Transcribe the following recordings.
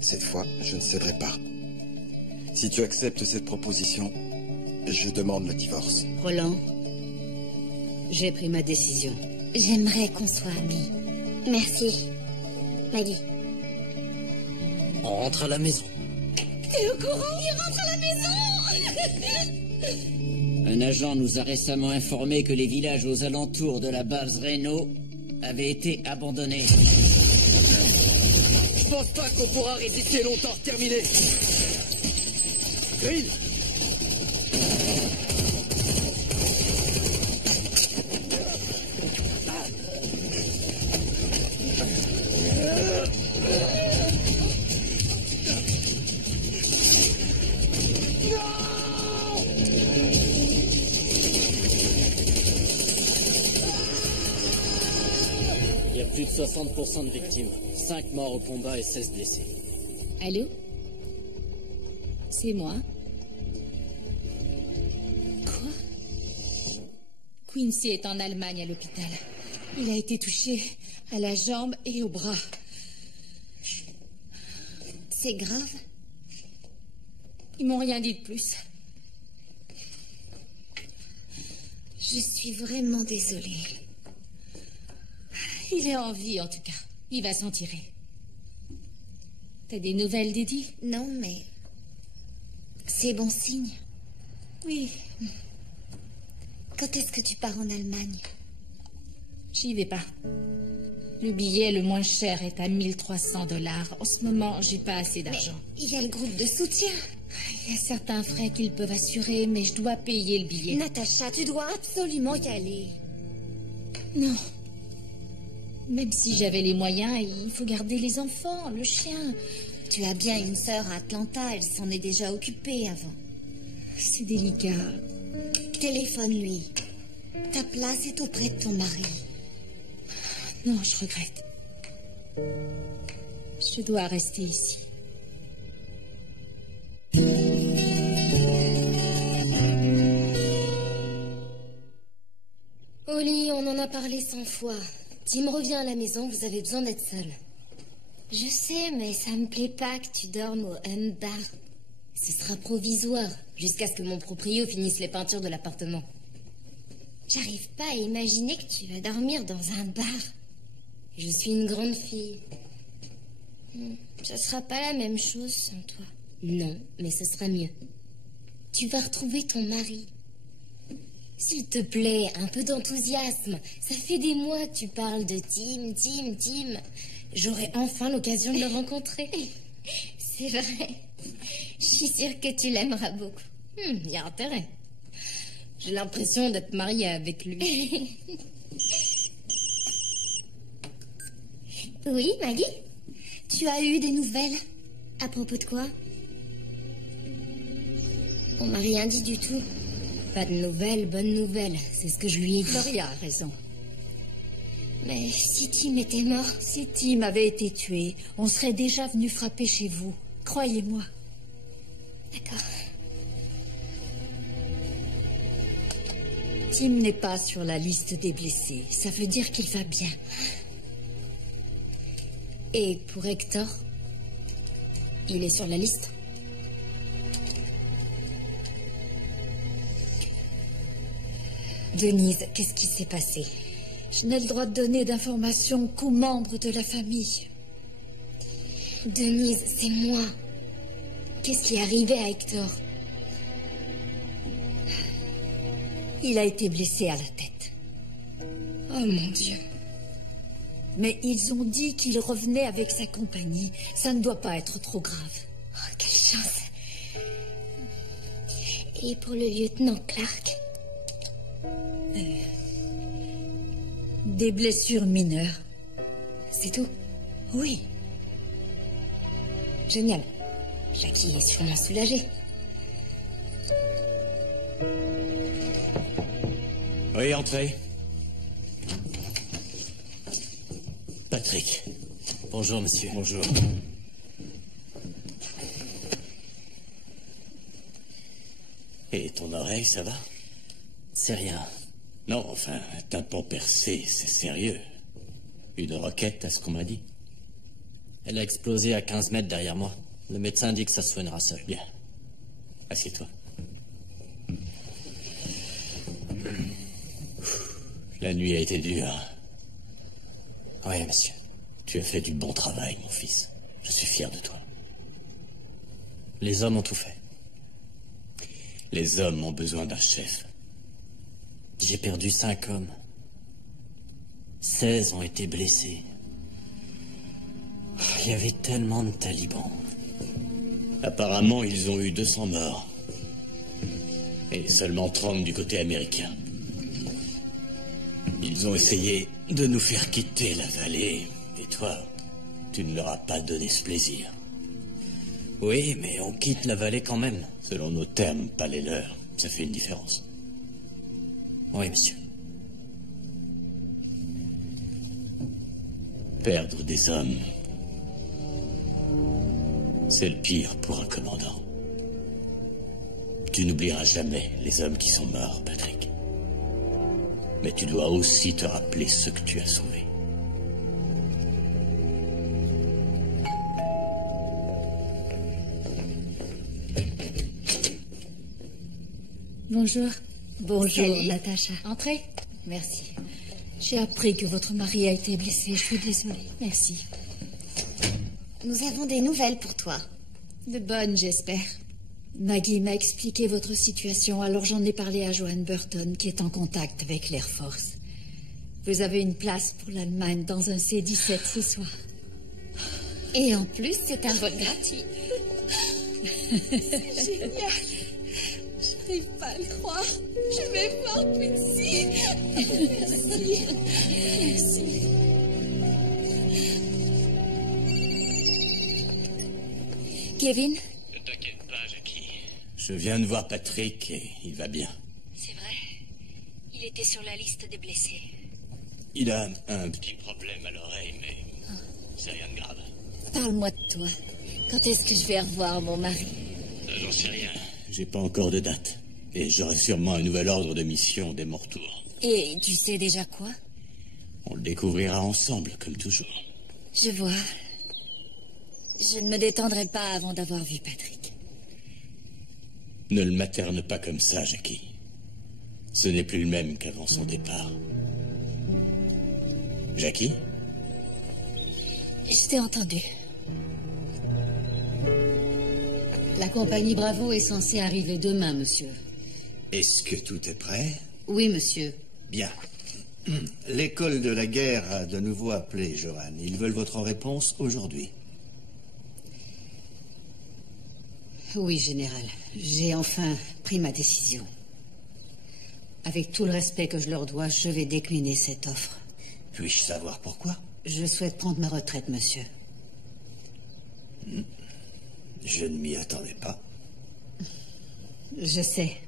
Cette fois, je ne céderai pas. Si tu acceptes cette proposition, je demande le divorce. Roland, j'ai pris ma décision. J'aimerais qu'on soit amis. Merci, Maggie. On rentre à la maison. T'es au courant? Il rentre à la maison. Un agent nous a récemment informé que les villages aux alentours de la base Reno avaient été abandonnés. Je pense pas qu'on pourra résister longtemps. Terminé. Green. Il y a plus de 60% de victimes. 5 morts au combat et 16 blessés. Allô? C'est moi? Quoi? Quincy est en Allemagne à l'hôpital. Il a été touché à la jambe et au bras. C'est grave? Ils m'ont rien dit de plus. Je suis vraiment désolée. Il est en vie, en tout cas. Il va s'en tirer. T'as des nouvelles d'Eddie? Non, mais... c'est bon signe. Oui. Quand est-ce que tu pars en Allemagne? J'y vais pas. Le billet le moins cher est à 1300 $. En ce moment, j'ai pas assez d'argent. Mais il y a le groupe de soutien. Il y a certains frais qu'ils peuvent assurer, mais je dois payer le billet. Natacha, tu dois absolument y aller. Non. Même si j'avais les moyens, il faut garder les enfants, le chien. Tu as bien une sœur à Atlanta, elle s'en est déjà occupée avant. C'est délicat. Téléphone-lui. Ta place est auprès de ton mari. Non, je regrette. Je dois rester ici. Holly, on en a parlé 100 fois. Tim revient à la maison, vous avez besoin d'être seul. Je sais, mais ça me plaît pas que tu dormes au bar. Ce sera provisoire, jusqu'à ce que mon proprio finisse les peintures de l'appartement. J'arrive pas à imaginer que tu vas dormir dans un bar. Je suis une grande fille. Ça sera pas la même chose sans toi. Non, mais ce sera mieux. Tu vas retrouver ton mari. S'il te plaît, un peu d'enthousiasme. Ça fait des mois que tu parles de Tim. J'aurai enfin l'occasion de le rencontrer. C'est vrai. Je suis sûre que tu l'aimeras beaucoup. Il y a intérêt. J'ai l'impression d'être mariée avec lui. Oui, Maggie? Tu as eu des nouvelles? À propos de quoi? On m'a rien dit du tout. Pas de nouvelles, bonne nouvelle. C'est ce que je lui ai dit. Gloria a raison. Mais si Tim était mort... Si Tim avait été tué, on serait déjà venu frapper chez vous. Croyez-moi. D'accord. Tim n'est pas sur la liste des blessés. Ça veut dire qu'il va bien. Et pour Hector? Il est sur la liste? Denise, qu'est-ce qui s'est passé? Je n'ai le droit de donner d'informations qu'aux membres de la famille. Denise, c'est moi. Qu'est-ce qui est arrivé à Hector? Il a été blessé à la tête. Oh mon Dieu. Mais ils ont dit qu'il revenait avec sa compagnie. Ça ne doit pas être trop grave. Oh, quelle chance. Et pour le lieutenant Clark? Des blessures mineures. C'est tout? Oui. Génial. Jackie est sûrement soulagée. Oui, entrez. Patrick. Bonjour, monsieur. Bonjour. Et ton oreille, ça va? C'est rien. Non, enfin, un tympan percé, c'est sérieux. Une roquette, à ce qu'on m'a dit. Elle a explosé à 15 mètres derrière moi. Le médecin dit que ça se soignera seul. Bien. Assieds-toi. La nuit a été dure. Oui, monsieur. Tu as fait du bon travail, mon fils. Je suis fier de toi. Les hommes ont tout fait. Les hommes ont besoin d'un chef. J'ai perdu 5 hommes. 16 ont été blessés. Il y avait tellement de talibans. Apparemment, ils ont eu 200 morts. Et seulement 30 du côté américain. Ils ont essayé de nous faire quitter la vallée. Et toi, tu ne leur as pas donné ce plaisir. Oui, mais on quitte la vallée quand même. Selon nos termes, pas les leurs. Ça fait une différence. Oui, monsieur. Perdre des hommes, c'est le pire pour un commandant. Tu n'oublieras jamais les hommes qui sont morts, Patrick. Mais tu dois aussi te rappeler ceux que tu as sauvés. Bonjour. Bonjour, Salut. Natacha. Entrez. Merci. J'ai appris que votre mari a été blessé. Je suis désolée. Merci. Nous avons des nouvelles pour toi. De bonnes, j'espère. Maggie m'a expliqué votre situation, alors j'en ai parlé à Joanne Burton, qui est en contact avec l'Air Force. Vous avez une place pour l'Allemagne dans un C-17 ce soir. Et en plus, c'est un vol gratuit. C'est génial. J'arrive pas à le croire. Je vais voir Quincy. Merci. Merci. Kevin? Ne t'inquiète pas, Jackie. Je viens de voir Patrick et il va bien. C'est vrai. Il était sur la liste des blessés. Il a un petit problème à l'oreille, mais c'est rien de grave. Parle-moi de toi. Quand est-ce que je vais revoir mon mari? Ça, j'en sais rien. J'ai pas encore de date. Et j'aurai sûrement un nouvel ordre de mission dès mon retour. Et tu sais déjà quoi? On le découvrira ensemble, comme toujours. Je vois. Je ne me détendrai pas avant d'avoir vu Patrick. Ne le materne pas comme ça, Jackie. Ce n'est plus le même qu'avant son départ. Jackie? Je t'ai entendu. La compagnie Bravo est censée arriver demain, monsieur. Est-ce que tout est prêt? Oui, monsieur. Bien. L'école de la guerre a de nouveau appelé, Joanne. Ils veulent votre réponse aujourd'hui. Oui, général. J'ai enfin pris ma décision. Avec tout le respect que je leur dois, je vais décliner cette offre. Puis-je savoir pourquoi? Je souhaite prendre ma retraite, monsieur. Je ne m'y attendais pas. Je sais.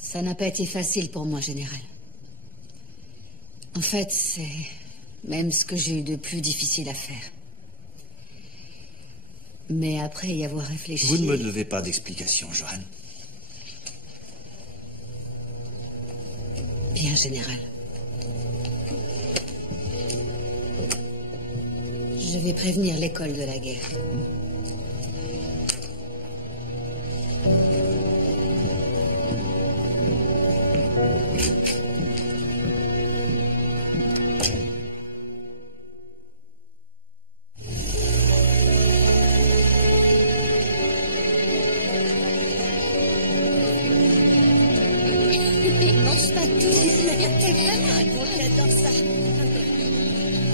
Ça n'a pas été facile pour moi, général. En fait, c'est même ce que j'ai eu de plus difficile à faire. Mais après y avoir réfléchi... Vous ne me devez pas d'explication, Joanne. Bien, général. Je vais prévenir l'école de la guerre. Mange pas tout. T'es vraiment un gros qui adore ça.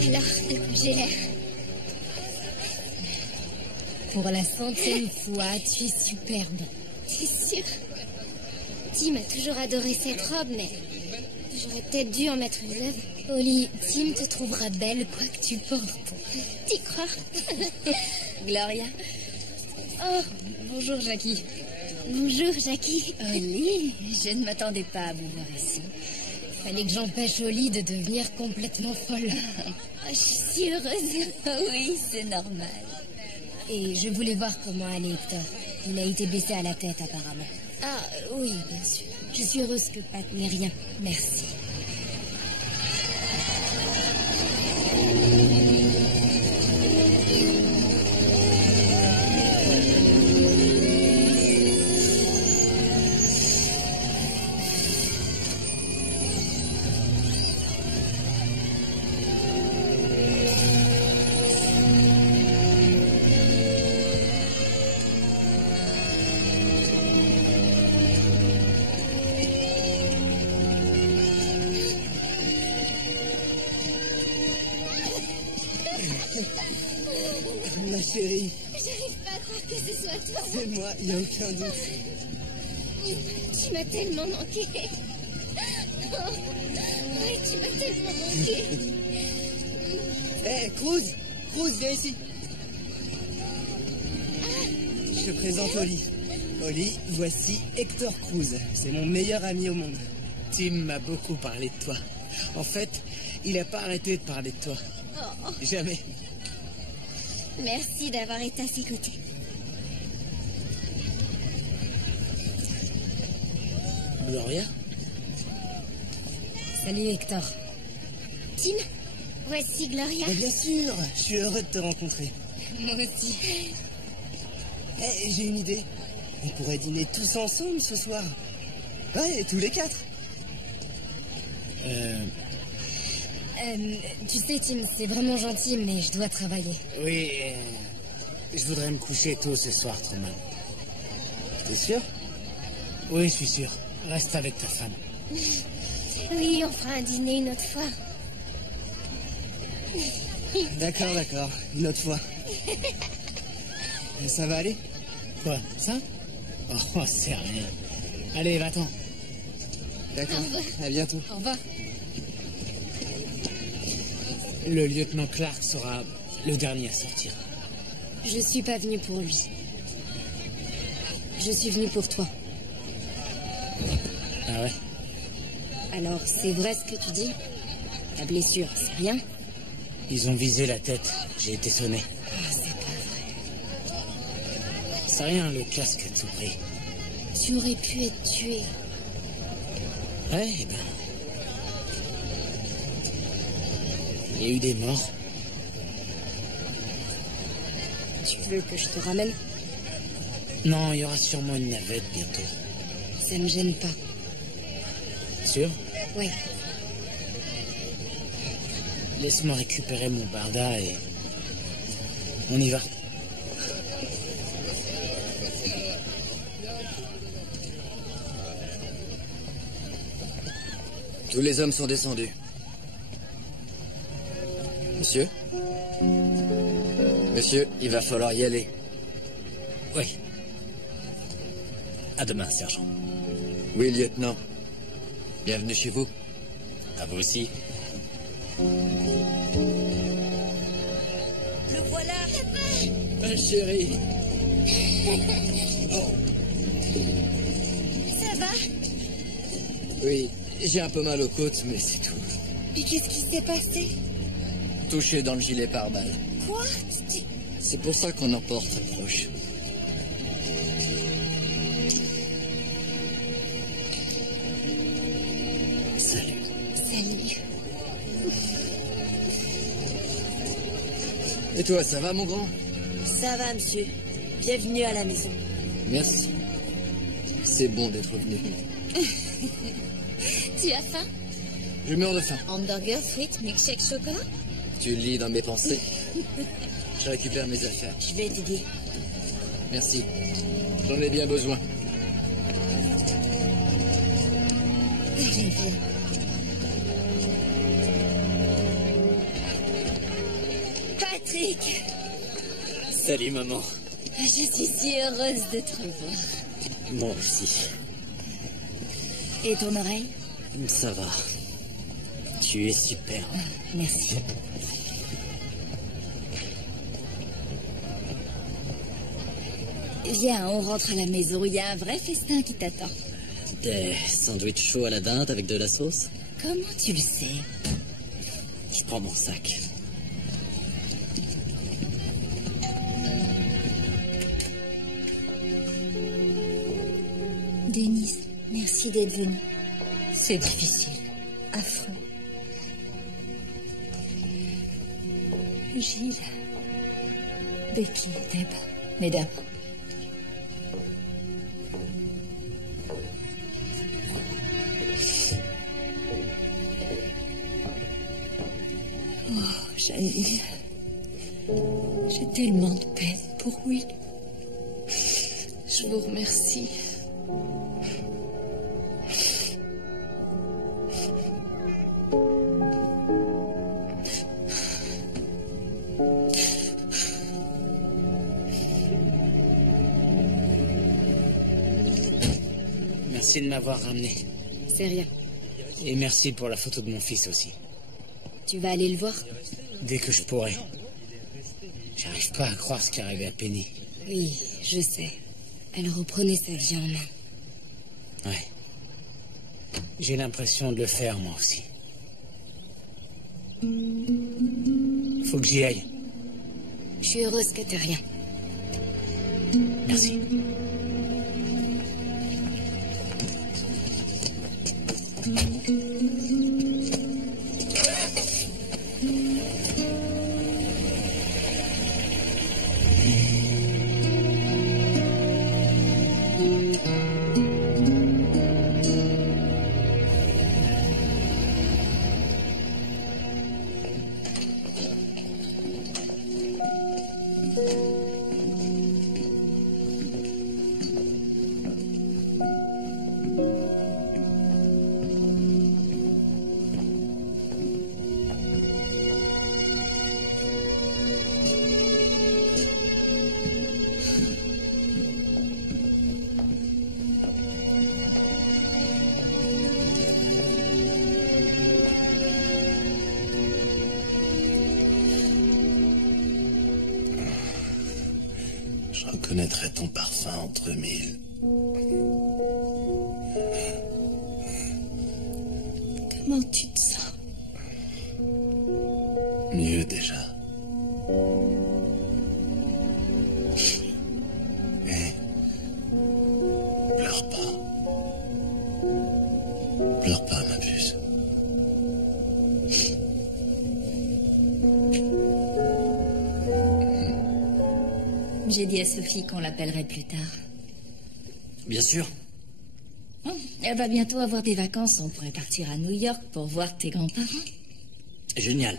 Alors, de quoi j'ai l'air? Pour la 100e fois, tu es superbe. T'es sûre? Tim a toujours adoré cette robe, mais j'aurais peut-être dû en mettre une neuve. Holly, Tim te trouvera belle quoi que tu portes. T'y crois? Gloria? Oh, bonjour Jackie. Bonjour Jackie. Holly, je ne m'attendais pas à vous voir ici. Fallait que j'empêche Holly de devenir complètement folle. Je suis heureuse. Oui, c'est normal. Et je voulais voir comment allait Hector. Il a été blessé à la tête apparemment. Ah oui, bien sûr. Je suis heureuse que Pat n'ait rien. Merci. Ma chérie. J'arrive pas à croire que ce soit toi. C'est moi, il n'y a aucun doute. Tu m'as tellement manqué. Oh, ouais, tu m'as tellement manqué. Hé, Cruz, viens ici. Je te présente Oli. Oli, voici Hector Cruz. C'est mon meilleur ami au monde. Tim m'a beaucoup parlé de toi. En fait, il a pas arrêté de parler de toi. Oh. Jamais. Merci d'avoir été à ses côtés. Gloria? Salut Hector. Tim, voici Gloria. Mais bien sûr, je suis heureux de te rencontrer. Moi aussi. Hé, j'ai une idée. On pourrait dîner tous ensemble ce soir. Ouais, tous les 4. Tu sais, Tim, c'est vraiment gentil, mais je dois travailler. Oui, je voudrais me coucher tôt ce soir, Truman. T'es sûr? Oui, je suis sûr. Reste avec ta femme. Oui, on fera un dîner une autre fois. D'accord. Une autre fois. Ça va aller? Quoi, ça? Oh, c'est rien. Allez, va-t'en. D'accord, à bientôt. Au revoir. Le lieutenant Clark sera le dernier à sortir. Je suis pas venue pour lui. Je suis venue pour toi. Ah ouais? Alors, c'est vrai ce que tu dis? Ta blessure, c'est rien? Ils ont visé la tête. J'ai été sonné. Ah, c'est pas vrai. C'est rien, le casque tout pris. Tu aurais pu être tué. Ouais, eh ben... Il y a eu des morts. Tu veux que je te ramène? Non, il y aura sûrement une navette bientôt. Ça me gêne pas. Sûr? Ouais. Laisse-moi récupérer mon barda et... on y va. Tous les hommes sont descendus. Monsieur? Monsieur, il va falloir y aller. Oui. À demain, sergent. Oui, lieutenant. Bienvenue chez vous. À vous aussi. Le voilà. Ah, chérie. Ça va? Oui, j'ai un peu mal aux côtes, mais c'est tout. Mais qu'est-ce qui s'est passé? Touché dans le gilet pare-balles. Quoi? C'est pour ça qu'on en porte très proche. Salut. Salut. Et toi, ça va, mon grand? Ça va, monsieur. Bienvenue à la maison. Merci. C'est bon d'être venu. Tu as faim? Je meurs de faim. Hamburger, frites, milkshake, chocolat? Tu lis dans mes pensées. Je récupère mes affaires. Je vais t'aider. Merci. J'en ai bien besoin. Patrick! Salut, maman. Je suis si heureuse de te revoir. Moi aussi. Et ton oreille? Ça va. Tu es super. Merci. Viens, on rentre à la maison. Il y a un vrai festin qui t'attend. Des sandwichs chauds à la dinde avec de la sauce? Comment tu le sais? Je prends mon sac. Denise, merci d'être venue. C'est difficile. Affreux. Gilles, Becky, Deb, mesdames. Oh, Janine, j'ai tellement de peine pour Will. Je vous remercie. Merci de m'avoir ramené. C'est rien. Et merci pour la photo de mon fils aussi. Tu vas aller le voir? Dès que je pourrai. J'arrive pas à croire ce qui est arrivé à Penny. Oui, je sais. Elle reprenait sa vie en main. Ouais. J'ai l'impression de le faire, moi aussi. Faut que j'y aille. Je suis heureuse que t'aies rien. Merci. Je reconnaîtrai ton parfum entre mille. Comment tu te sens? Mieux déjà. Hé, pleure pas. Pleure pas, ma puce. J'ai dit à Sophie qu'on l'appellerait plus tard. Bien sûr. Elle va bientôt avoir des vacances. On pourrait partir à New York pour voir tes grands-parents. Génial.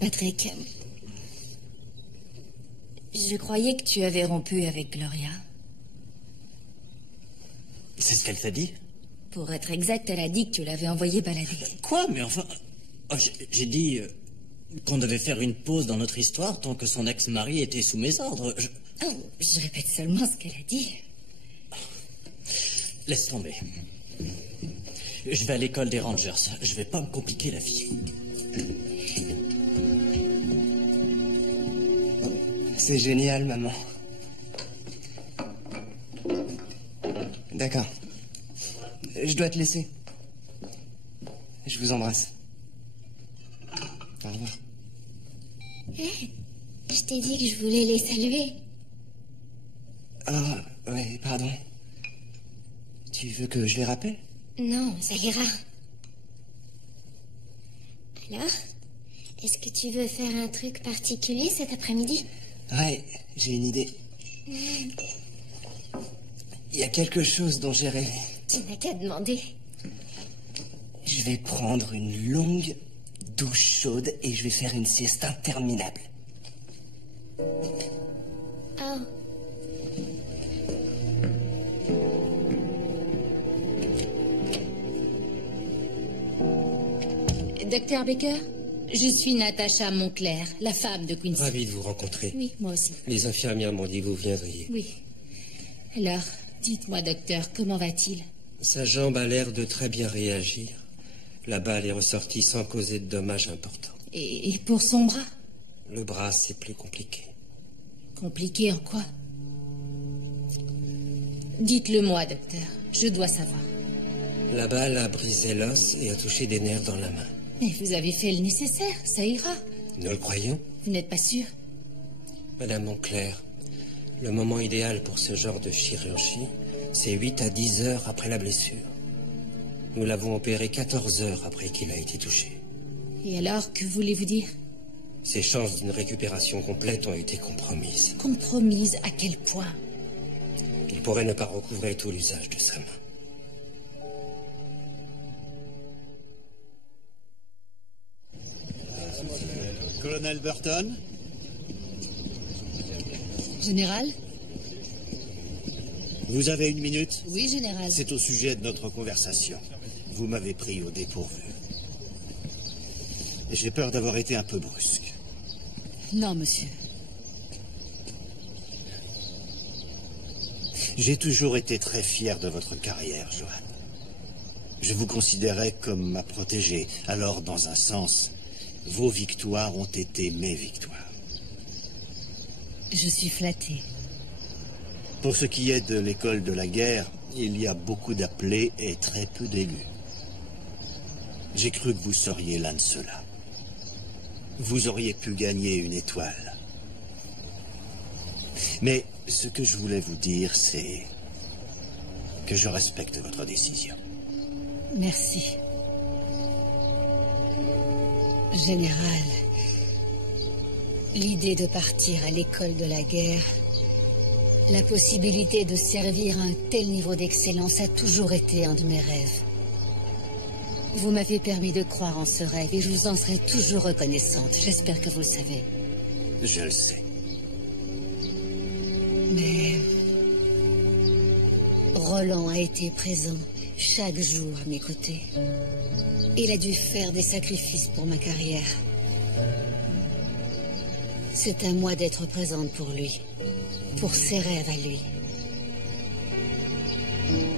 Patrick, je croyais que tu avais rompu avec Gloria. C'est ce qu'elle t'a dit? Pour être exact, elle a dit que tu l'avais envoyée balader. Quoi? Mais enfin... Oh, j'ai dit qu'on devait faire une pause dans notre histoire tant que son ex-mari était sous mes ordres. Oh, je répète seulement ce qu'elle a dit. Laisse tomber. Je vais à l'école des Rangers. Je vais pas me compliquer la vie. C'est génial, maman. D'accord. Je dois te laisser. Je vous embrasse. Au revoir. Hé, je t'ai dit que je voulais les saluer. Ah, ouais, pardon. Tu veux que je les rappelle? Non, ça ira. Alors, est-ce que tu veux faire un truc particulier cet après-midi? Ouais, j'ai une idée. Il y a quelque chose dont j'ai rêvé. Tu n'as qu'à demander. Je vais prendre une longue douche chaude et je vais faire une sieste interminable. Oh. Docteur Baker, je suis Natacha Montclair, la femme de Quincy. Ravi de vous rencontrer. Oui, moi aussi. Les infirmières m'ont dit que vous viendriez. Oui. Alors, dites-moi, docteur, comment va-t-il? Sa jambe a l'air de très bien réagir. La balle est ressortie sans causer de dommages importants. Et pour son bras? Le bras, c'est plus compliqué. Compliqué en quoi? Dites-le-moi, docteur. Je dois savoir. La balle a brisé l'os et a touché des nerfs dans la main. Mais vous avez fait le nécessaire, ça ira. Nous le croyons? Vous n'êtes pas sûr? Madame Montclair, le moment idéal pour ce genre de chirurgie, c'est 8 à 10 heures après la blessure. Nous l'avons opéré 14 heures après qu'il a été touché. Et alors, que voulez-vous dire? Ses chances d'une récupération complète ont été compromises. Compromises à quel point? Il pourrait ne pas recouvrer tout l'usage de sa main. Colonel Burton? Général? Vous avez une minute? Oui, général. C'est au sujet de notre conversation. Vous m'avez pris au dépourvu. J'ai peur d'avoir été un peu brusque. Non, monsieur. J'ai toujours été très fier de votre carrière, Joanne. Je vous considérais comme ma protégée. Alors, dans un sens, vos victoires ont été mes victoires. Je suis flattée. Pour ce qui est de l'école de la guerre, il y a beaucoup d'appelés et très peu d'élus. J'ai cru que vous seriez l'un de ceux-là. Vous auriez pu gagner une étoile. Mais ce que je voulais vous dire, c'est que je respecte votre décision. Merci. Général, l'idée de partir à l'école de la guerre, la possibilité de servir à un tel niveau d'excellence a toujours été un de mes rêves. Vous m'avez permis de croire en ce rêve et je vous en serai toujours reconnaissante. J'espère que vous le savez. Je le sais. Mais Roland a été présent chaque jour à mes côtés. Il a dû faire des sacrifices pour ma carrière. C'est à moi d'être présente pour lui, pour ses rêves à lui.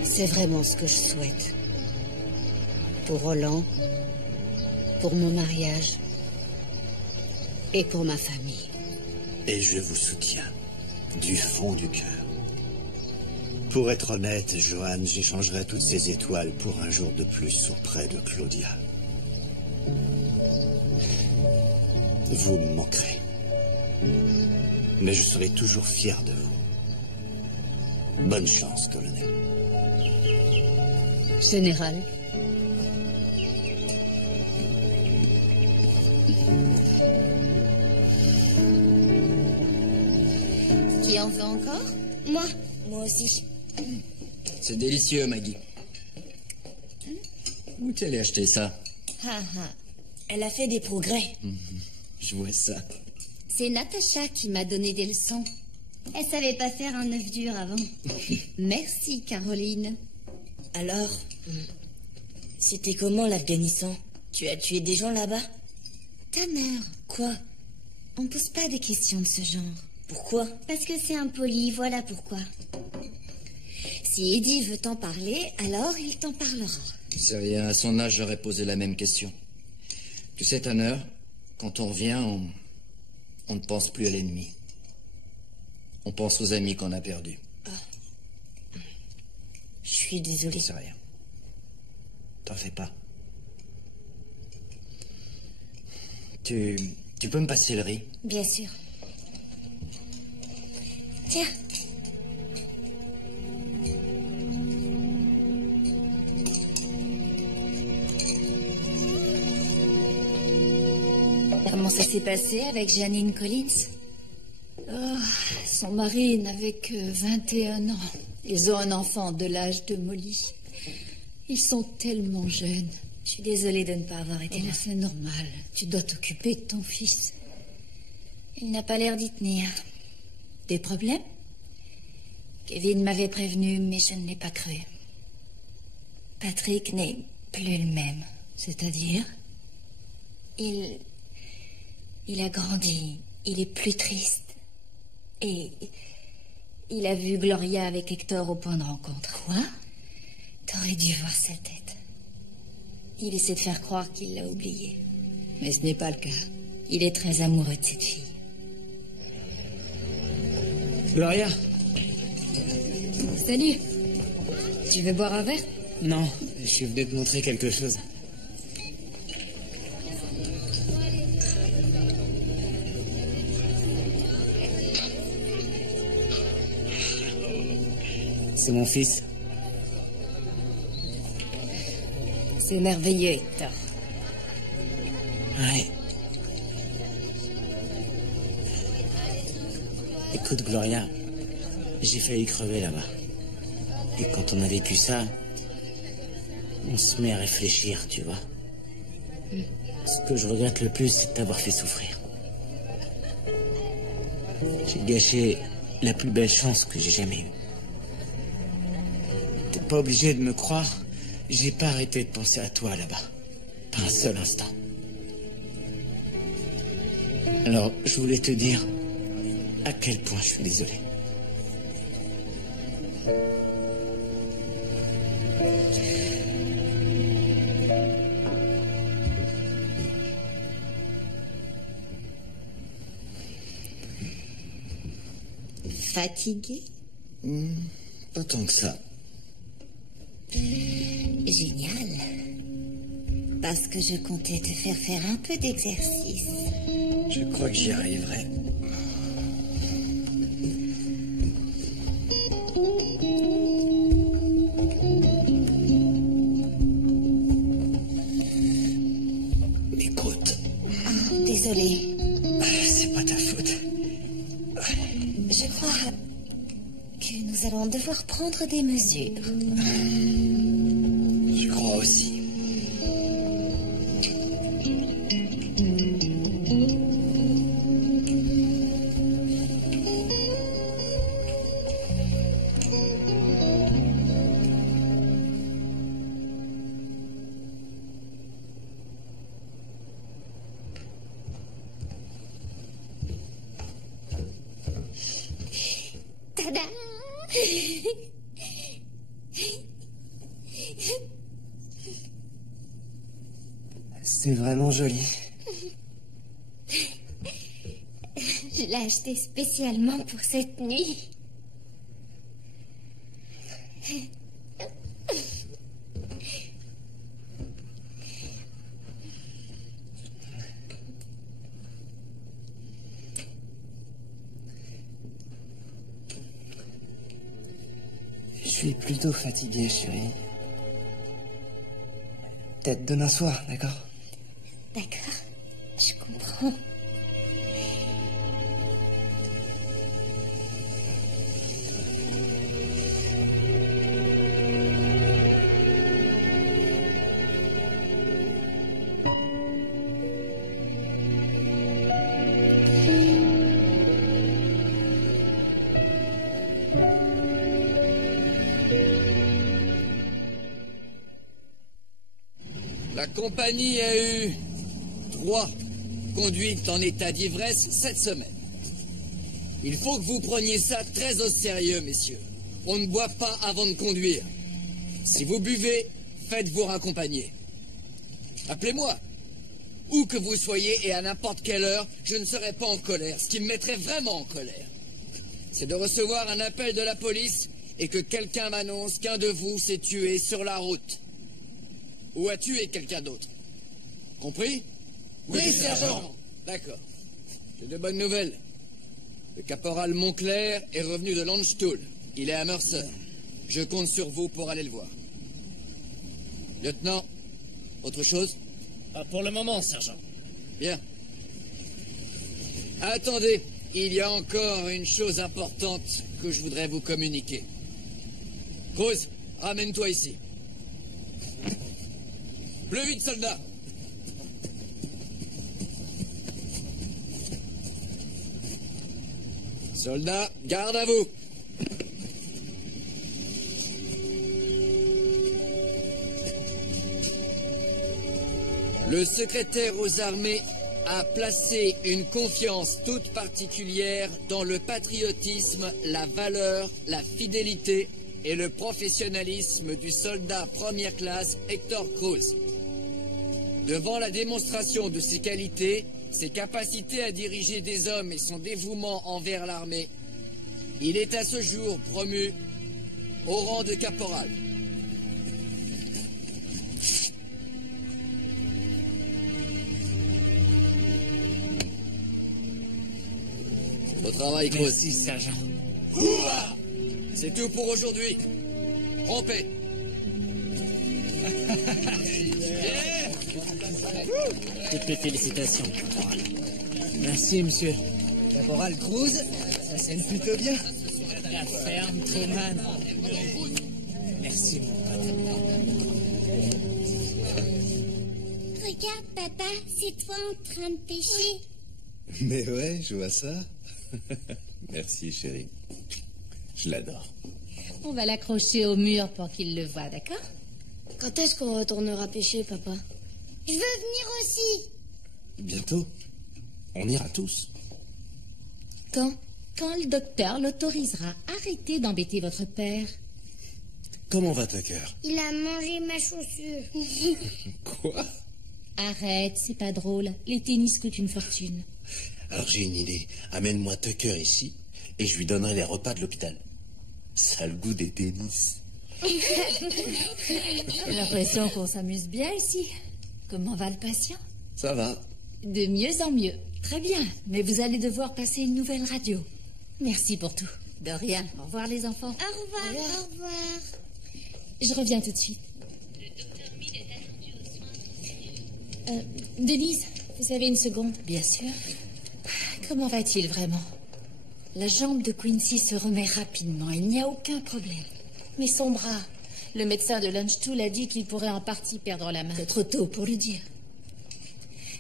C'est vraiment ce que je souhaite. Pour Roland, pour mon mariage et pour ma famille. Et je vous soutiens du fond du cœur. Pour être honnête, Joanne, j'échangerai toutes ces étoiles pour un jour de plus auprès de Claudia. Vous me manquerez. Mais je serai toujours fier de vous. Bonne chance, colonel. Général. Qui en veut encore? Moi. Moi aussi. C'est délicieux, Maggie. Où t'es allé acheter ça? Ha ha. Elle a fait des progrès. Je vois ça. C'est Natacha qui m'a donné des leçons. Elle savait pas faire un œuf dur avant. Merci, Caroline. Alors, c'était comment l'Afghanistan? Tu as tué des gens là-bas? Tanner. Quoi? On pose pas des questions de ce genre. Pourquoi? Parce que c'est impoli, voilà pourquoi. Si Eddie veut t'en parler, alors il t'en parlera. C'est rien, à son âge, j'aurais posé la même question. Tu sais, Tanner, quand on revient, on ne pense plus à l'ennemi. On pense aux amis qu'on a perdus. Ah. Je suis désolée. C'est rien. T'en fais pas. Tu peux me passer le riz? Bien sûr. Tiens. Comment ça s'est passé avec Janine Collins? Oh, son mari n'avait que 21 ans. Ils ont un enfant de l'âge de Molly. Ils sont tellement jeunes. Je suis désolée de ne pas avoir été là. C'est normal. Tu dois t'occuper de ton fils. Il n'a pas l'air d'y tenir. Des problèmes? Kevin m'avait prévenu, mais je ne l'ai pas cru. Patrick n'est plus le même. C'est-à-dire? Il a grandi. Il est plus triste. Et il a vu Gloria avec Hector au point de rencontre. Quoi? T'aurais dû voir sa tête. Il essaie de faire croire qu'il l'a oublié. Mais ce n'est pas le cas. Il est très amoureux de cette fille. Gloria. Salut. Tu veux boire un verre? Non, je suis venu te montrer quelque chose. C'est mon fils. C'est merveilleux, Hector. Ouais. Écoute, Gloria, j'ai failli crever là-bas. Et quand on a vécu ça, on se met à réfléchir, tu vois. Ce que je regrette le plus, c'est de t'avoir fait souffrir. J'ai gâché la plus belle chance que j'ai jamais eue. T'es pas obligé de me croire, j'ai pas arrêté de penser à toi là-bas. Pas un seul instant. Alors, je voulais te dire à quel point je suis désolé. Fatigué? Pas tant que ça. Génial. Parce que je comptais te faire faire un peu d'exercice. Je crois que j'y arriverai. Mes côtes. Ah, désolé. C'est pas ta faute. Je crois que nous allons devoir prendre des mesures. Je crois aussi. Tada! C'est vraiment joli. Je l'ai acheté spécialement pour cette nuit. Je suis plutôt fatigué, chérie. Peut-être demain soir, d'accord? D'accord, je comprends. La compagnie a eu 3 conduites en état d'ivresse cette semaine. Il faut que vous preniez ça très au sérieux, messieurs. On ne boit pas avant de conduire. Si vous buvez, faites-vous raccompagner. Appelez-moi. Où que vous soyez et à n'importe quelle heure, je ne serai pas en colère. Ce qui me mettrait vraiment en colère, c'est de recevoir un appel de la police et que quelqu'un m'annonce qu'un de vous s'est tué sur la route. Ou a tué quelqu'un d'autre. Compris? Oui, sergent. D'accord. J'ai de bonnes nouvelles. Le caporal Montclair est revenu de Landstuhl. Il est à Mercer. Je compte sur vous pour aller le voir. Lieutenant, autre chose? Pas pour le moment, sergent. Bien. Attendez, il y a encore une chose importante que je voudrais vous communiquer. Cruz, ramène-toi ici. Plus vite, soldat. Soldats, garde à vous. Le secrétaire aux armées a placé une confiance toute particulière dans le patriotisme, la valeur, la fidélité et le professionnalisme du soldat première classe Hector Cruz. Devant la démonstration de ses qualités, ses capacités à diriger des hommes et son dévouement envers l'armée, il est à ce jour promu au rang de caporal. Au travail, Cruz. Merci, sergent. C'est tout pour aujourd'hui. Rompez. Toutes mes félicitations, caporal. Merci, monsieur. Caporal Cruz, ça sonne plutôt bien. La ferme, Truman. Merci, mon pote. Regarde, papa, c'est toi en train de pêcher. Mais ouais, je vois ça. Merci, chérie. Je l'adore. On va l'accrocher au mur pour qu'il le voie, d'accord? Quand est-ce qu'on retournera pêcher, papa? Je veux venir aussi. Bientôt. On ira tous. Quand le docteur l'autorisera. Arrêtez d'embêter votre père. Comment va Tucker? Il a mangé ma chaussure. Quoi? Arrête, c'est pas drôle. Les tennis coûtent une fortune. Alors j'ai une idée. Amène-moi Tucker ici et je lui donnerai les repas de l'hôpital. Ça a le goût des tennis. J'ai l'impression qu'on s'amuse bien ici. Comment va le patient? Ça va. De mieux en mieux. Très bien, mais vous allez devoir passer une nouvelle radio. Merci pour tout. De rien. Au revoir les enfants. Au revoir, au revoir. Je reviens tout de suite. Denise, vous avez une seconde? Bien sûr. Comment va-t-il vraiment? La jambe de Quincy se remet rapidement. Il n'y a aucun problème. Mais son bras. Le médecin de Lunchtool a dit qu'il pourrait en partie perdre la main. C'est trop tôt pour le dire.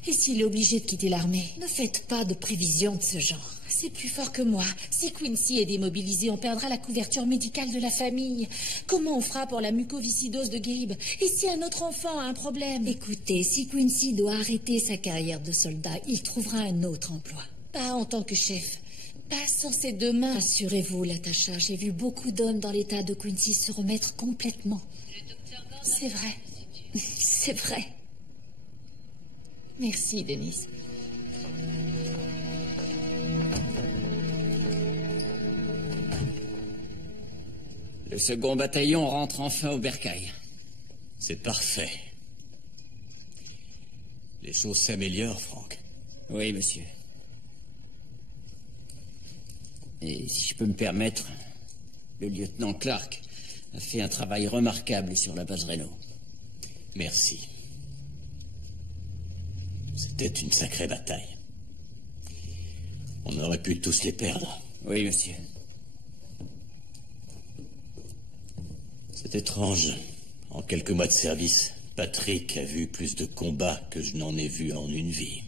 Et s'il est obligé de quitter l'armée? Ne faites pas de prévisions de ce genre. C'est plus fort que moi. Si Quincy est démobilisé, on perdra la couverture médicale de la famille. Comment on fera pour la mucoviscidose de Gabe? Et si un autre enfant a un problème? Écoutez, si Quincy doit arrêter sa carrière de soldat, il trouvera un autre emploi. Pas en tant que chef. Pas sans ses deux mains. Rassurez-vous, Latasha, j'ai vu beaucoup d'hommes dans l'état de Quincy se remettre complètement. C'est vrai. C'est vrai. Merci, Denise. Le second bataillon rentre enfin au bercail. C'est parfait. Les choses s'améliorent, Franck. Oui, monsieur. Et si je peux me permettre, le lieutenant Clark a fait un travail remarquable sur la base Reno. Merci. C'était une sacrée bataille. On aurait pu tous les perdre. Oui, monsieur. C'est étrange. En quelques mois de service, Patrick a vu plus de combats que je n'en ai vu en une vie.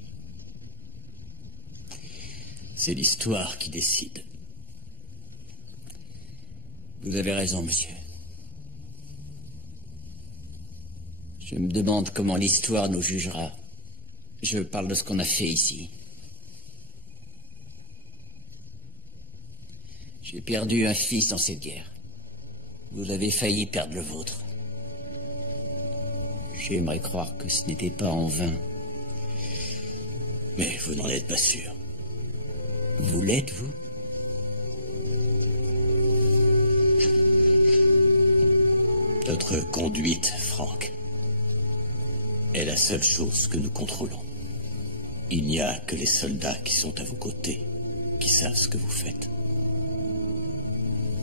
C'est l'histoire qui décide. Vous avez raison, monsieur. Je me demande comment l'histoire nous jugera. Je parle de ce qu'on a fait ici. J'ai perdu un fils dans cette guerre. Vous avez failli perdre le vôtre. J'aimerais croire que ce n'était pas en vain. Mais vous n'en êtes pas sûr. Vous l'êtes, vous? Notre conduite, Franck, est la seule chose que nous contrôlons. Il n'y a que les soldats qui sont à vos côtés, qui savent ce que vous faites.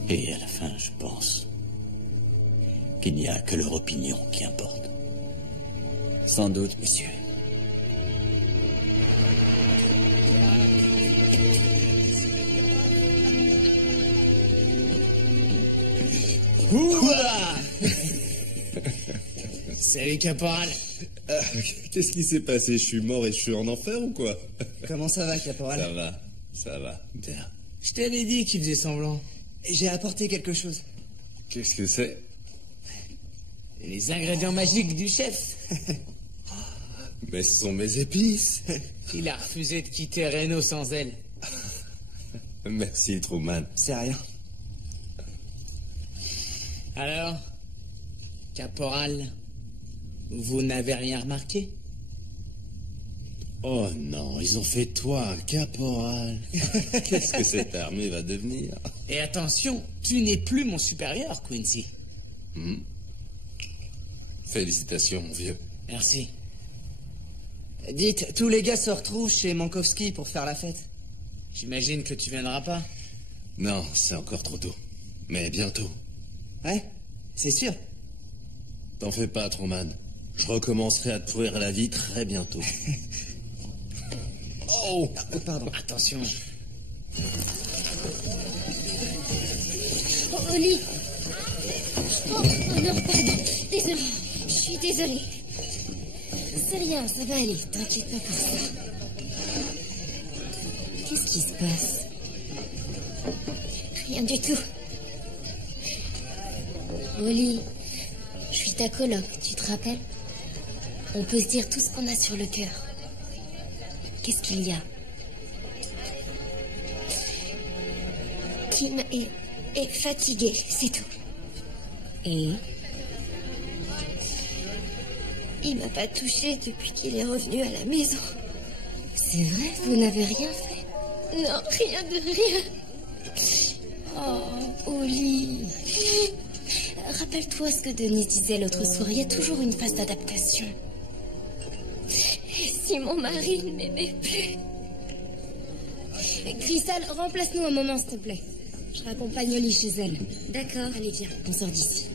Et à la fin, je pense qu'il n'y a que leur opinion qui importe. Sans doute, monsieur. Ouah. Salut, caporal. Qu'est-ce qui s'est passé? Je suis mort et je suis en enfer ou quoi? Comment ça va, caporal? Ça va, bien. Je t'avais dit qu'il faisait semblant. J'ai apporté quelque chose. Qu'est-ce que c'est? Les ingrédients magiques du chef. Mais ce sont mes épices. Il a refusé de quitter Reno sans elle. Merci, Truman. C'est rien. Alors, caporal, vous n'avez rien remarqué? Oh non, ils ont fait toi, caporal. Qu'est-ce que cette armée va devenir? Et attention, tu n'es plus mon supérieur, Quincy. Félicitations, mon vieux. Merci. Dites, tous les gars se retrouvent chez Mankowski pour faire la fête. J'imagine que tu viendras pas. Non, c'est encore trop tôt. Mais bientôt. Ouais, c'est sûr. T'en fais pas, Truman. Je recommencerai à te pourrir la vie très bientôt. Oh, pardon. Attention. Oh, Oli. Oh, non, pardon. Désolée. Je suis désolée. C'est rien, ça va aller. T'inquiète pas pour ça. Qu'est-ce qui se passe? Rien du tout. Oli, je suis ta coloc, tu te rappelles? On peut se dire tout ce qu'on a sur le cœur. Qu'est-ce qu'il y a? Tim est fatigué, c'est tout. Et il m'a pas touché depuis qu'il est revenu à la maison. c'est vrai, Vous n'avez rien fait? Non, rien de rien. Oh, Oli. Rappelle-toi ce que Denise disait l'autre soir. Il y a toujours une phase d'adaptation. Et si mon mari ne m'aimait plus? Crystal, remplace-nous un moment, s'il te plaît. Je raccompagne Oli chez elle. D'accord. Allez, viens, on sort d'ici.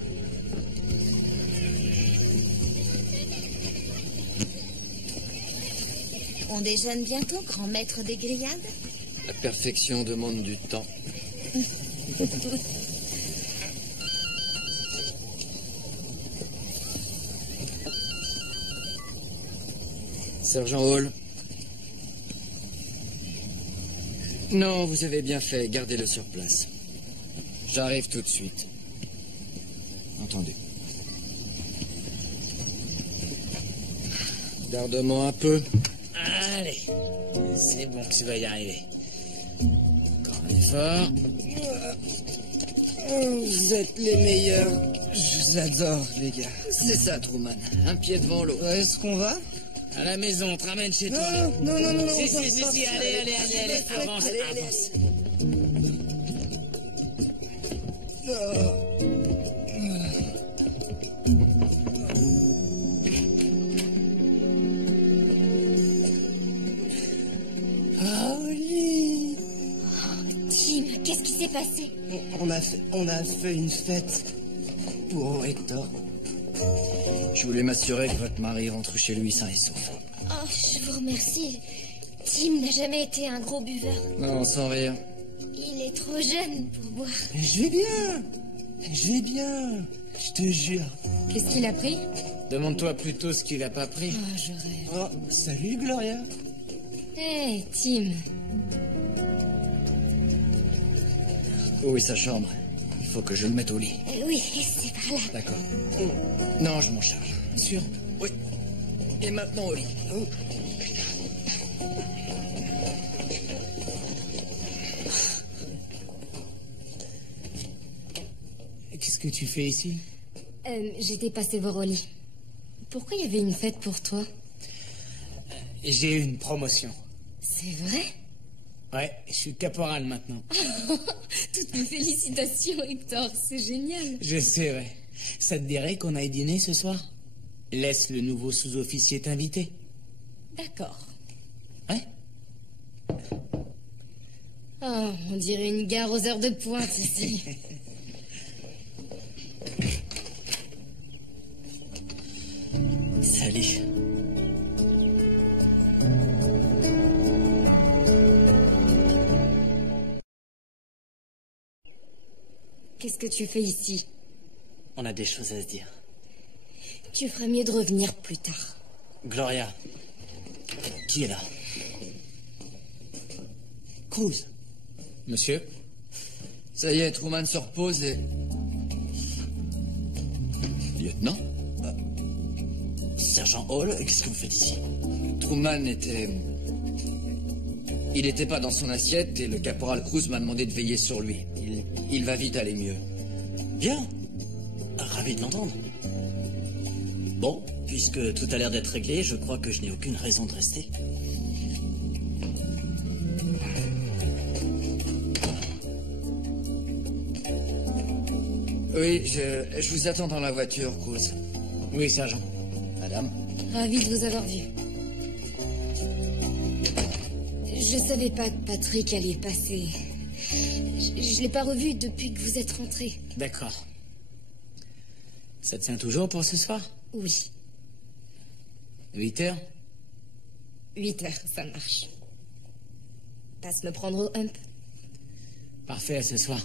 On déjeune bientôt, grand maître des grillades? La perfection demande du temps. Sergent Hall. Non, vous avez bien fait. Gardez-le sur place. J'arrive tout de suite. Entendu. Garde-moi un peu. Allez, c'est bon que tu vas y arriver. Encore un effort. Vous êtes les meilleurs. Je vous adore, les gars. C'est ça, Truman. Un pied devant l'autre. Est-ce qu'on va? À la maison, on te ramène chez toi. Non, Si, allez, avance. Oli. Tim, qu'est-ce qui s'est passé? On a fait une fête pour Hector. Je voulais m'assurer que votre mari rentre chez lui sain et sauf. Oh, je vous remercie. Tim n'a jamais été un gros buveur. Non, sans rire. Il est trop jeune pour boire. Je vais bien, je te jure. Qu'est-ce qu'il a pris? Demande-toi plutôt ce qu'il a pas pris. Ah, je rêve. Oh, salut, Gloria. Hé, Tim. Où est sa chambre? Il faut que je le mette au lit. Oui, c'est par là. D'accord. Non, je m'en charge. Sûr? Oui. Et maintenant au lit. Qu'est-ce que tu fais ici? J'étais passé voir Oli. Pourquoi il y avait une fête pour toi? J'ai eu une promotion. C'est vrai? Ouais, je suis caporal maintenant. Toutes mes félicitations, Hector, c'est génial. Je sais, ouais. Ça te dirait qu'on aille dîner ce soir? Laisse le nouveau sous-officier t'inviter. D'accord. Ouais? Oh, on dirait une gare aux heures de pointe ici. Salut. Qu'est-ce que tu fais ici? On a des choses à se dire. Tu ferais mieux de revenir plus tard. Gloria. Qui est là? Cruz. Monsieur? Ça y est, Truman se repose et... Lieutenant? Sergent Hall, qu'est-ce que vous faites ici? Truman était... Il n'était pas dans son assiette et le caporal Cruz m'a demandé de veiller sur lui. Il va vite aller mieux. Bien. Ravi de l'entendre. Bon, puisque tout a l'air d'être réglé, je crois que je n'ai aucune raison de rester. Oui, je vous attends dans la voiture, Cruz. Oui, sergent. Madame? Ravi de vous avoir vu. Je savais pas que Patrick allait passer. Je l'ai pas revu depuis que vous êtes rentré. D'accord. Ça tient toujours pour ce soir? Oui. 8 heures? 8 heures, ça marche. Passe me prendre au hump. Parfait, à ce soir.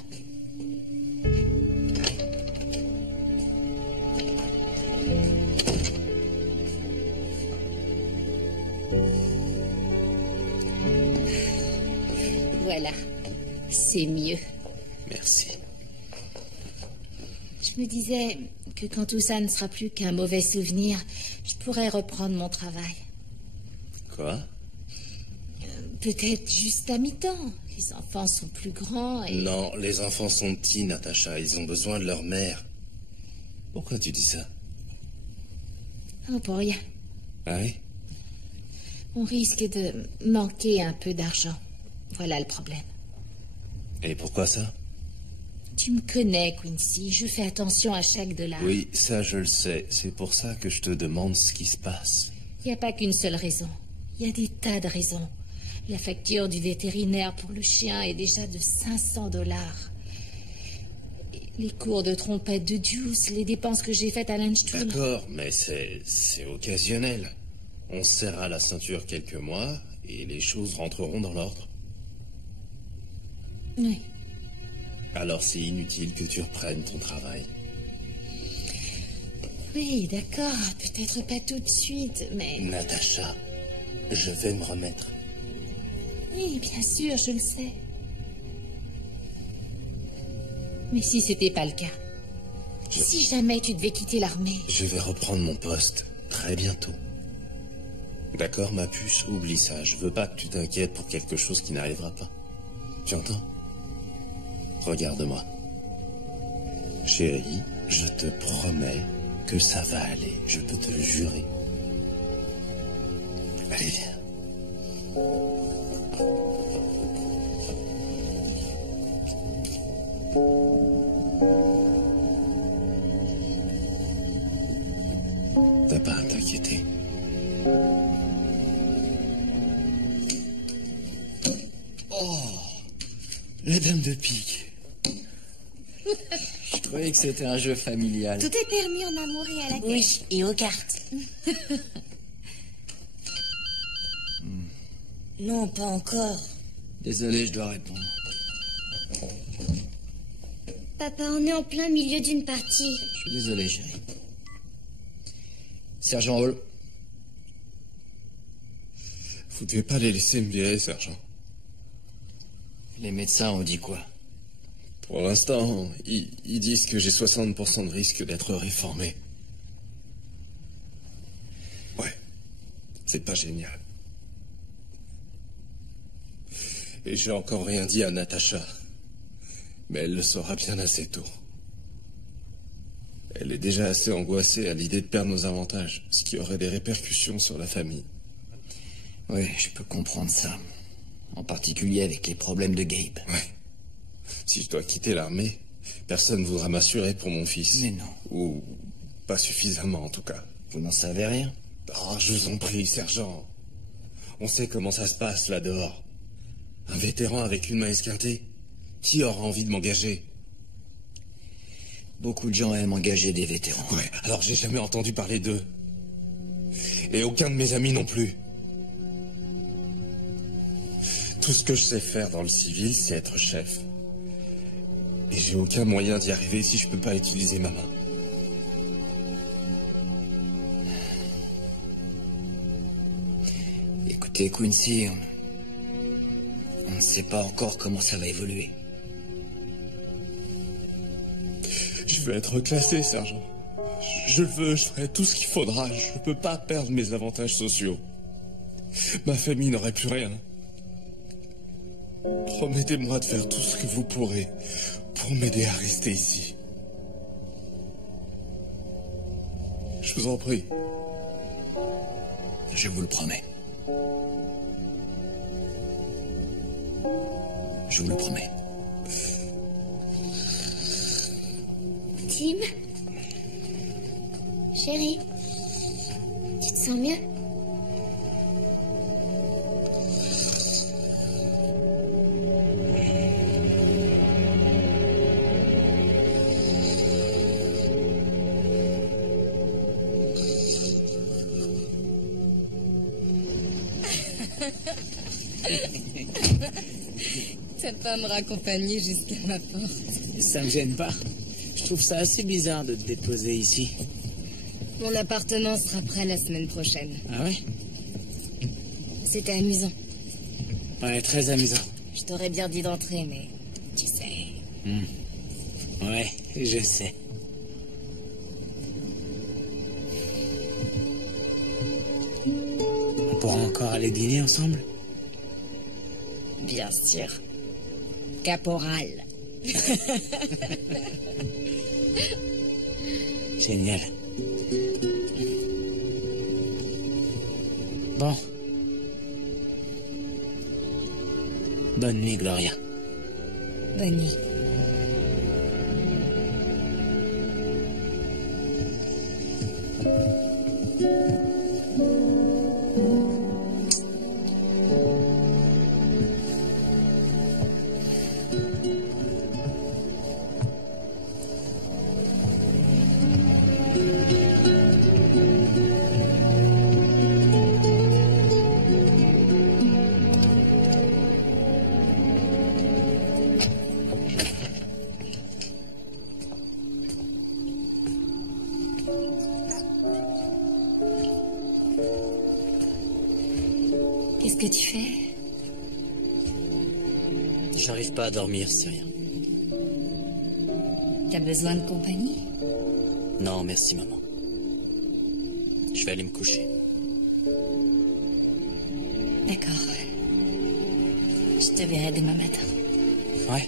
Voilà, c'est mieux. Merci. Je me disais que quand tout ça ne sera plus qu'un mauvais souvenir, je pourrais reprendre mon travail. Quoi? Peut-être juste à mi-temps. Les enfants sont plus grands et... Non, les enfants sont petits, Natacha. Ils ont besoin de leur mère. Pourquoi tu dis ça? Oh, pour rien. Ah oui? On risque de manquer un peu d'argent. Voilà le problème. Et pourquoi ça? Tu me connais, Quincy. Je fais attention à chaque dollar. Oui, ça je le sais. C'est pour ça que je te demande ce qui se passe. Il n'y a pas qu'une seule raison. Il y a des tas de raisons. La facture du vétérinaire pour le chien est déjà de 500 $. Les cours de trompette de Deuce, les dépenses que j'ai faites à Lunchtown. D'accord, mais c'est occasionnel. On se serrera la ceinture quelques mois et les choses rentreront dans l'ordre. Oui. Alors c'est inutile que tu reprennes ton travail. Oui, d'accord. Peut-être pas tout de suite, mais... Natacha, je vais me remettre. Oui, bien sûr, je le sais. Mais si c'était pas le cas? Si jamais tu devais quitter l'armée? Je vais reprendre mon poste très bientôt. D'accord, ma puce, oublie ça. Je veux pas que tu t'inquiètes pour quelque chose qui n'arrivera pas. Tu entends? Regarde-moi. Chérie, je te promets que ça va aller. Je peux te le jurer. Allez, viens. T'as pas à t'inquiéter. Oh, la dame de pique. Je croyais que c'était un jeu familial. Tout est permis en amour et à la guerre. Oui, et aux cartes. Non, pas encore. Désolé, je dois répondre. Papa, on est en plein milieu d'une partie. Je suis désolé, chérie. Sergent Hall. Vous devez pas les laisser me virer, sergent. Les médecins ont dit quoi? Pour l'instant, ils disent que j'ai 60% de risque d'être réformé. Ouais, c'est pas génial. Et j'ai encore rien dit à Natacha. Mais elle le saura bien assez tôt. Elle est déjà assez angoissée à l'idée de perdre nos avantages, ce qui aurait des répercussions sur la famille. Oui, je peux comprendre ça. En particulier avec les problèmes de Gabe. Ouais. Si je dois quitter l'armée, personne ne voudra m'assurer pour mon fils. Mais non. Ou pas suffisamment, en tout cas. Vous n'en savez rien? Oh, je vous en prie, sergent. On sait comment ça se passe, là dehors. Un vétéran avec une main esquintée, qui aura envie de m'engager? Beaucoup de gens aiment engager des vétérans. Ouais, alors j'ai jamais entendu parler d'eux. Et aucun de mes amis non plus. Tout ce que je sais faire dans le civil, c'est être chef. Et j'ai aucun moyen d'y arriver si je peux pas utiliser ma main. Écoutez, Quincy, on ne sait pas encore comment ça va évoluer. Je veux être classé, sergent. Je le veux, je ferai tout ce qu'il faudra. Je ne peux pas perdre mes avantages sociaux. Ma famille n'aurait plus rien. Promettez-moi de faire tout ce que vous pourrez pour m'aider à rester ici. Je vous en prie. Je vous le promets. Je vous le promets. Tim? Chérie? Tu te sens mieux? T'as pas me raccompagner jusqu'à ma porte. Ça me gêne pas. Je trouve ça assez bizarre de te déposer ici. Mon appartement sera prêt la semaine prochaine. Ah ouais? C'était amusant. Ouais, très amusant. Je t'aurais bien dit d'entrer, mais tu sais. Ouais, je sais. On pourra encore aller dîner ensemble? Bien sûr. caporal. Génial. Bon. Bonne nuit, Gloria. Bonne nuit. Qu'est-ce que tu fais? J'arrive pas à dormir, c'est rien. T'as besoin de compagnie? Non, merci, maman. Je vais aller me coucher. D'accord. Je te verrai demain matin. Ouais.